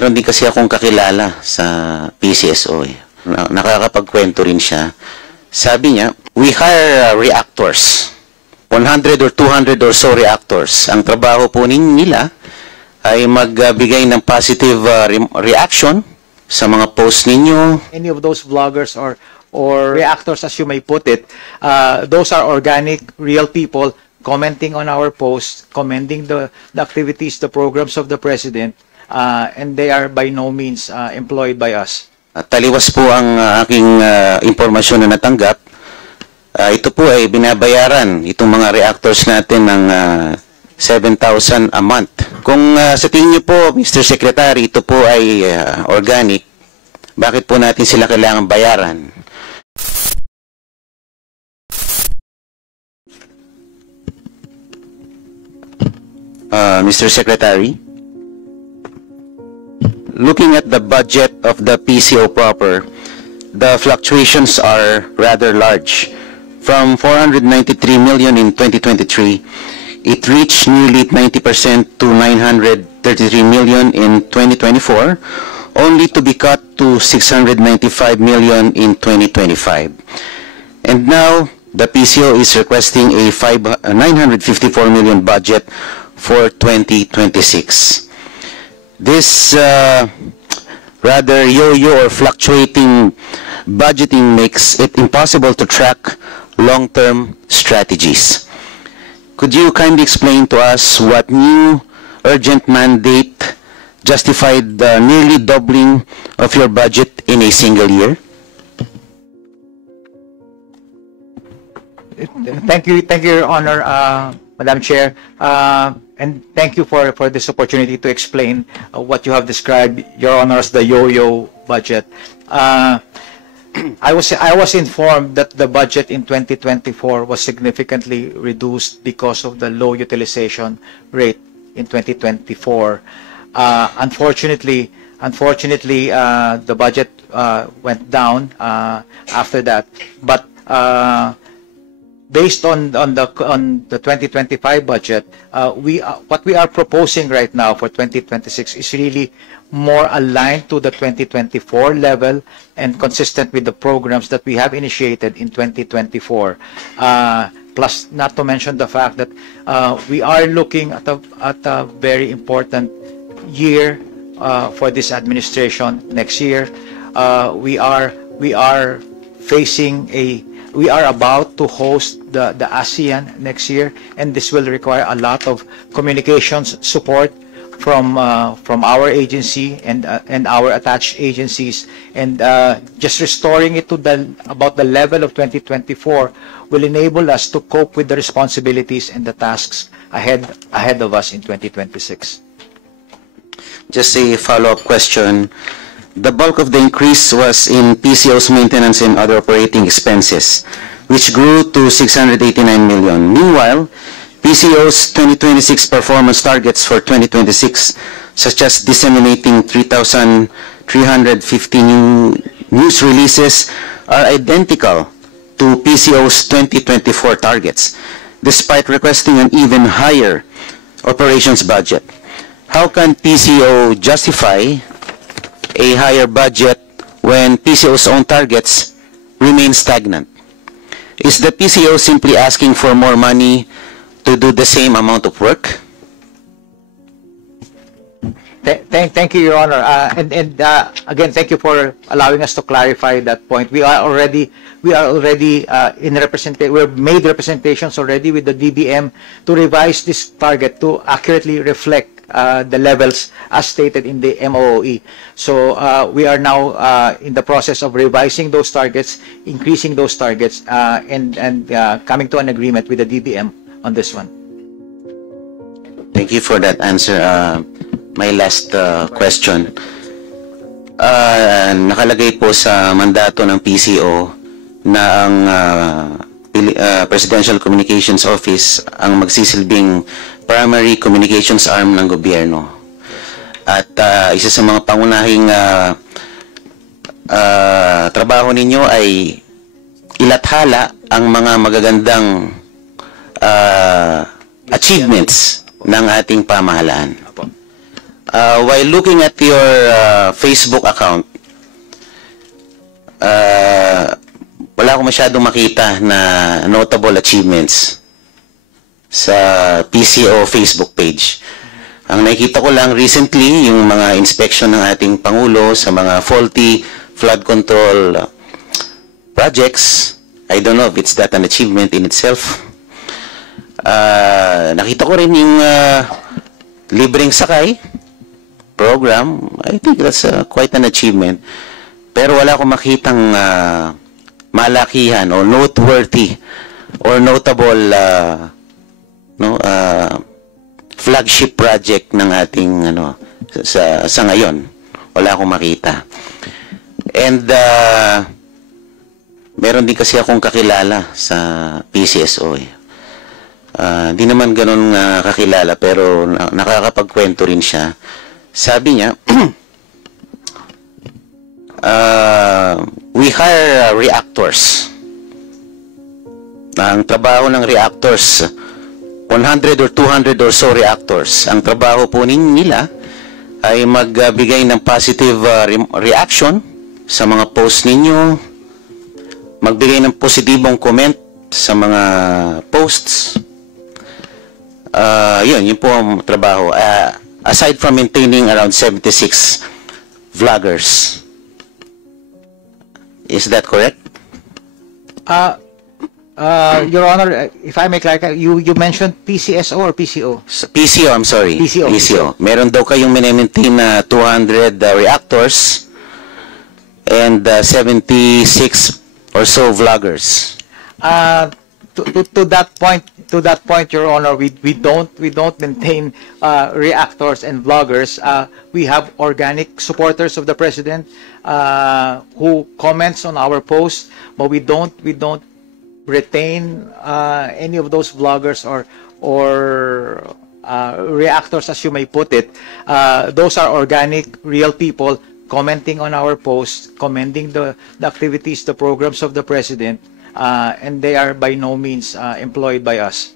Meron din kasi akong kakilala sa PCSO eh. Nakakapagkwento rin siya. Sabi niya, we hire reactors. 100 or 200 or so reactors. Ang trabaho po nila ay magbigay ng positive reaction sa mga posts ninyo. Any of those vloggers or reactors, as you may put it, those are organic, real people commenting on our posts, commenting the activities, the programs of the President, and they are by no means employed by us. Taliwas po ang aking impormasyon na natanggap. Ito po ay binabayaran itong mga reactors natin ng 7,000 a month. Kung sa tingin niyo po, Mr. Secretary, ito po ay organic, bakit po natin sila kailangan bayaran? Mr. Secretary, looking at the budget of the PCO proper, the fluctuations are rather large. From 493 million in 2023, it reached nearly 90% to 933 million in 2024, only to be cut to 695 million in 2025. And now, the PCO is requesting a 954 million budget for 2026. This rather yo-yo or fluctuating budgeting makes it impossible to track long-term strategies. Could you kindly explain to us what new urgent mandate justified the nearly doubling of your budget in a single year? Thank you, Your Honor, Madam Chair, and thank you for this opportunity to explain what you have described, Your Honor, as the yo-yo budget. I was informed that the budget in 2024 was significantly reduced because of the low utilization rate in 2024. Unfortunately, the budget went down after that. But based on the 2025 budget, what we are proposing right now for 2026 is really more aligned to the 2024 level and consistent with the programs that we have initiated in 2024. Plus, not to mention the fact that we are looking at a very important year for this administration next year. We are about to host the ASEAN next year, and this will require a lot of communications support from our agency and our attached agencies, and just restoring it to about the level of 2024 will enable us to cope with the responsibilities and the tasks ahead of us in 2026. Just a follow-up question. The bulk of the increase was in PCO's maintenance and other operating expenses, which grew to 689 million. Meanwhile, PCO's 2026 performance targets for 2026, such as disseminating 3,350 new news releases, are identical to PCO's 2024 targets, despite requesting an even higher operations budget. How can PCO justify a higher budget when PCO's own targets remain stagnant? Is the PCO simply asking for more money to do the same amount of work? Thank you, Your Honor, and again, thank you for allowing us to clarify that point. We are already in representation. We have made representations already with the DBM to revise this target to accurately reflect the levels as stated in the MOE. So we are now in the process of revising those targets, increasing those targets, and coming to an agreement with the DBM on this one. Thank you for that answer. My last question. Nakalagay po sa mandato ng PCO na ang Presidential Communications Office ang magsisilbing primary communications arm ng gobyerno. At isa sa mga pangunahing trabaho ninyo ay ilathala ang mga magagandang achievements ng ating pamahalaan. While looking at your Facebook account, wala akong masyadong makita na notable achievements sa PCO Facebook page. Ang nakikita ko lang recently, yung mga inspection ng ating Pangulo sa mga faulty flood control projects. I don't know if it's that an achievement in itself. Nakita ko rin yung libreng sakay program. I think that's quite an achievement. Pero wala akong makitang malakihan o noteworthy or notable flagship project ng ating sa ngayon. Wala akong makita. And meron din kasi akong kakilala sa PCSO. Hindi naman ganun kakilala pero nakakapagkwento rin siya. Sabi niya, we hire reactors. Ang trabaho ng reactors, 100 or 200 or so reactors. Ang trabaho po nila ay magbigay ng positive reaction sa mga post ninyo, magbigay ng positibong comment sa mga posts. Yun po ang trabaho. Aside from maintaining around 76 vloggers. Is that correct? Your Honor, if I may clarify, you mentioned PCSO or PCO? PCO, I'm sorry. PCO. Meron daw kayong maintain na 200 reactors and 76 or so vloggers. To that point, Your Honor, we don't maintain reactors and vloggers. We have organic supporters of the President who comments on our posts, but we don't retain any of those vloggers or reactors, as you may put it. Those are organic, real people commenting on our posts, commending the activities, the programs of the President. And they are by no means employed by us.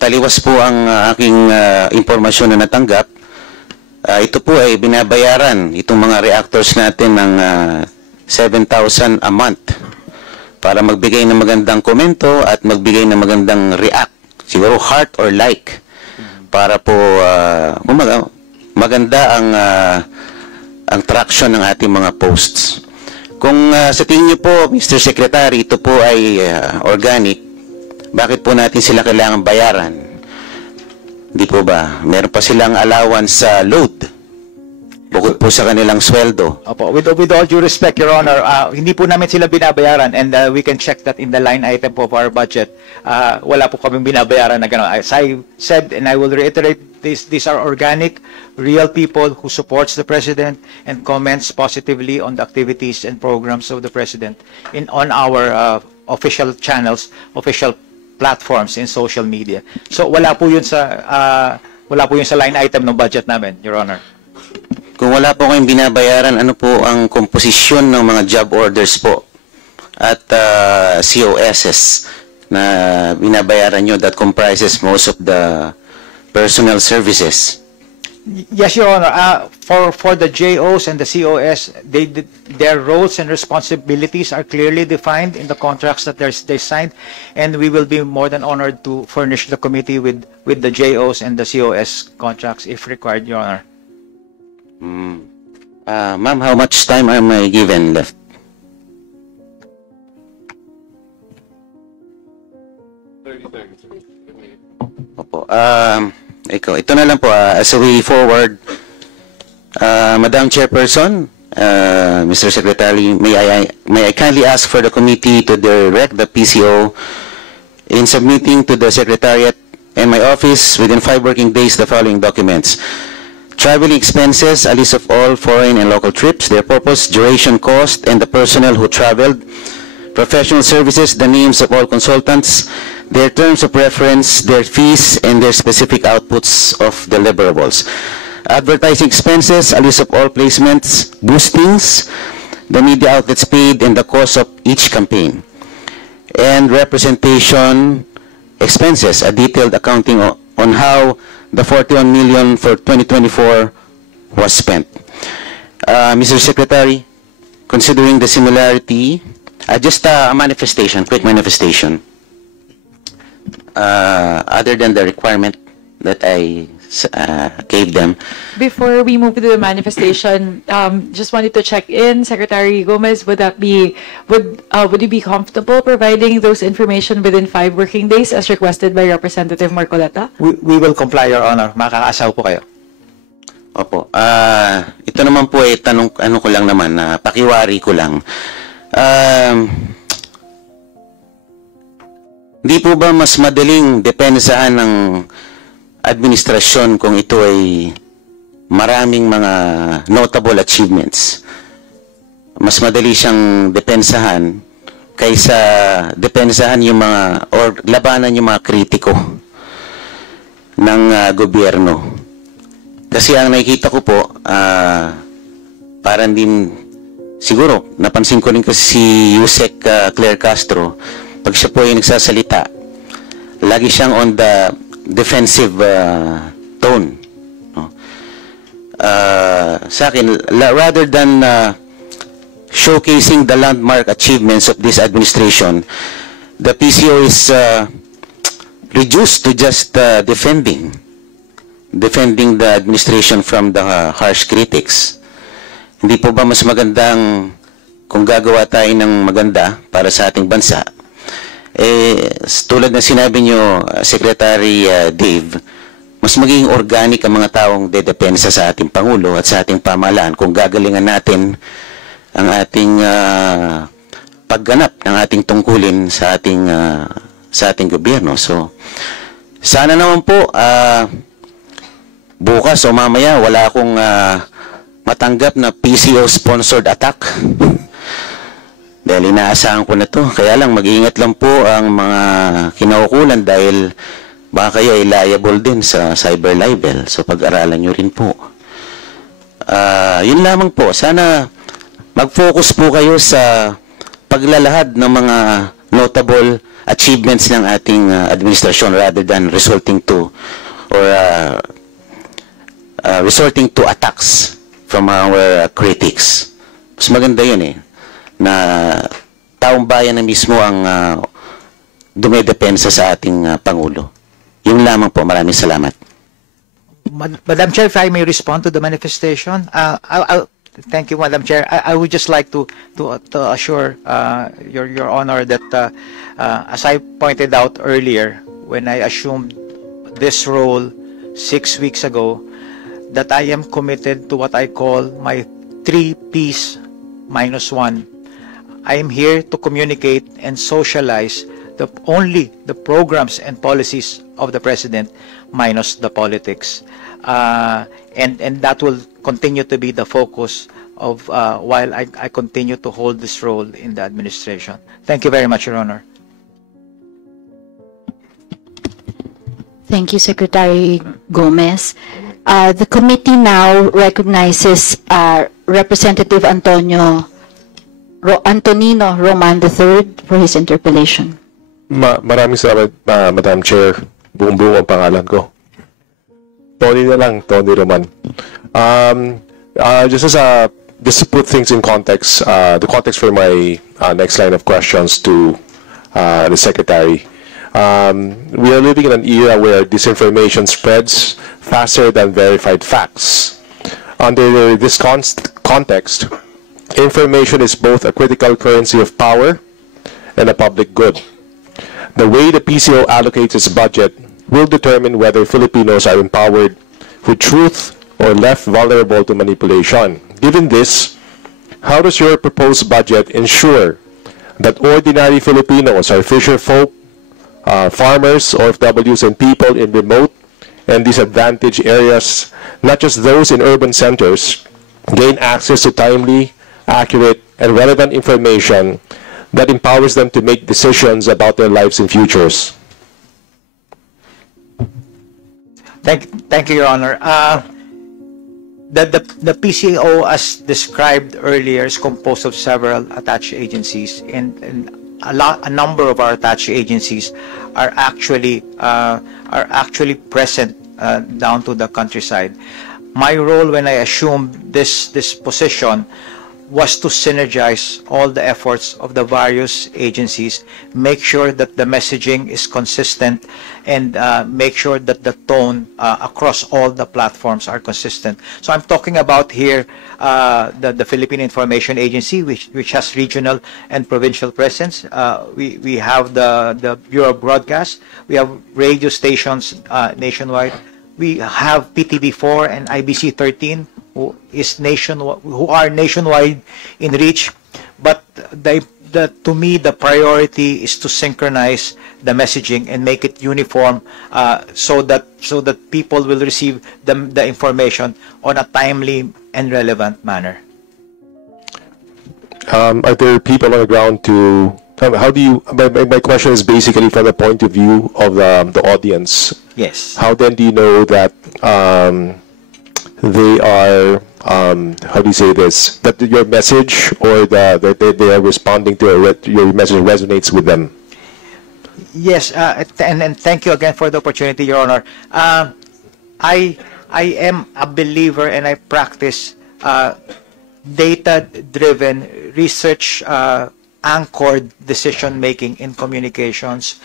Taliwas po ang aking impormasyon na natanggap. Ito po ay binabayaran itong mga reactors natin ng 7,000 a month para magbigay ng magandang komento at magbigay ng magandang react, siguro heart or like, para po maganda ang traction ng ating mga posts. Kung sa tingin niyo po, Mr. Secretary, ito po ay organic, bakit po natin sila kailangan bayaran? Hindi po ba? Meron pa silang allowance sa load, bukod po sa kanilang sweldo. Opo, with all due respect, Your Honor, hindi po namin sila binabayaran, and we can check that in the line item of our budget. Wala po kaming binabayaran na gano'n. As I said, and I will reiterate, these are organic, real people who supports the President and comments positively on the activities and programs of the President on our official channels, official platforms in social media. So wala po yun sa line item ng budget namin, Your Honor. Kung wala po kayong binabayaran, ano po ang komposisyon ng mga job orders po at COSs na binabayaran nyo that comprises most of the personnel services? Yes, Your Honor. For the JOs and the COS, their roles and responsibilities are clearly defined in the contracts that they signed, and we will be more than honored to furnish the committee with the JOs and the COS contracts if required, Your Honor. Ma'am, how much time am I given left? Opo. Ito na lang po, as a way forward, Madam Chairperson, Mr. Secretary, may I kindly ask for the committee to direct the PCO in submitting to the Secretariat and my office within 5 working days the following documents: traveling expenses, a list of all foreign and local trips, their purpose, duration, cost, and the personnel who traveled; professional services, the names of all consultants, their terms of reference, their fees, and their specific outputs of deliverables; advertising expenses, a list of all placements, boostings, the media outlets paid, and the cost of each campaign; and representation expenses, a detailed accounting on how the 41 million for 2024 was spent. Mr. Secretary, considering the similarity, just a manifestation, quick manifestation, other than the requirement that I gave them. Before we move to the manifestation, just wanted to check in, Secretary Gomez, would you be comfortable providing those information within 5 working days as requested by Representative Marcoleta? We will comply, Your Honor. Makakaasaw po kayo. Opo. Ito naman po ay tanong, ano ko lang naman, pakiwari ko lang. Di po ba mas madaling depensahan ng administrasyon kung ito ay maraming mga notable achievements? Mas madali siyang depensahan kaysa depensahan yung mga, or labanan yung mga kritiko ng gobyerno. Kasi ang nakikita ko po, parang din, siguro, napansin ko rin kasi si Yusek Claire Castro, pag siya po yung nagsasalita, lagi siyang on the defensive tone. No? Sa akin, rather than showcasing the landmark achievements of this administration, the PCO is reduced to just defending the administration from the harsh critics. Hindi po ba mas magandang kung gagawa tayo ng maganda para sa ating bansa? Tulad na sinabi nyo, Secretary Dave, mas magiging organic ang mga taong dedepensa sa ating Pangulo at sa ating pamahalaan kung gagalingan natin ang ating pagganap ng ating tungkulin sa ating gobyerno. So, sana naman po, bukas o mamaya wala akong matanggap na PCO-sponsored attack. Dahil inaasahan ko na to. Kaya lang, mag-iingat lang po ang mga kinaukulan dahil baka kayo ay liable din sa cyber libel. So, pag-aralan nyo rin po. Yun lamang po. Sana mag-focus po kayo sa paglalahad ng mga notable achievements ng ating administrasyon rather than resorting to attacks from our critics. Mas maganda yun na taong bayan na mismo ang dumedepensa sa ating Pangulo. Yun lamang po. Maraming salamat. Madam Chair, if I may respond to the manifestation, thank you, Madam Chair. I would just like to assure Your Honor that as I pointed out earlier, when I assumed this role 6 weeks ago, that I am committed to what I call my 3 Ps minus 1. I am here to communicate and socialize only the programs and policies of the President minus the politics. And that will continue to be the focus of while I continue to hold this role in the administration. Thank you very much, Your Honor. Thank you, Secretary Gomez. The committee now recognizes Representative Antonino Roman III for his interpellation. Maraming salamat, Madam Chair. Buong-buong ang pangalan ko. Tony na lang, Tony Roman. Just to put things in context, the context for my next line of questions to the Secretary. We are living in an era where disinformation spreads faster than verified facts. Under this context, information is both a critical currency of power and a public good. The way the PCO allocates its budget will determine whether Filipinos are empowered with truth or left vulnerable to manipulation. Given this, how does your proposed budget ensure that ordinary Filipinos, our fisher folk, farmers, OFWs, and people in remote and disadvantaged areas, not just those in urban centers, gain access to timely, accurate, and relevant information that empowers them to make decisions about their lives and futures? Thank you, Your Honor. The PCO, as described earlier, is composed of several attached agencies, and a number of our attached agencies are actually present down to the countryside. My role when I assumed this position was to synergize all the efforts of the various agencies, make sure that the messaging is consistent, and make sure that the tone across all the platforms are consistent. So I'm talking about here the Philippine Information Agency, which has regional and provincial presence. We have the Bureau of Broadcast. We have radio stations nationwide. We have PTV4 and IBC 13, who are nationwide in reach, but to me the priority is to synchronize the messaging and make it uniform, so that people will receive the information on a timely and relevant manner. Are there people on the ground to? How do you? My question is basically from the point of view of the audience. Yes. How then do you know that they are, how do you say this, that your message or that they are responding to your message resonates with them? Yes, and thank you again for the opportunity, Your Honor. I am a believer and I practice data-driven, research anchored decision-making in communications.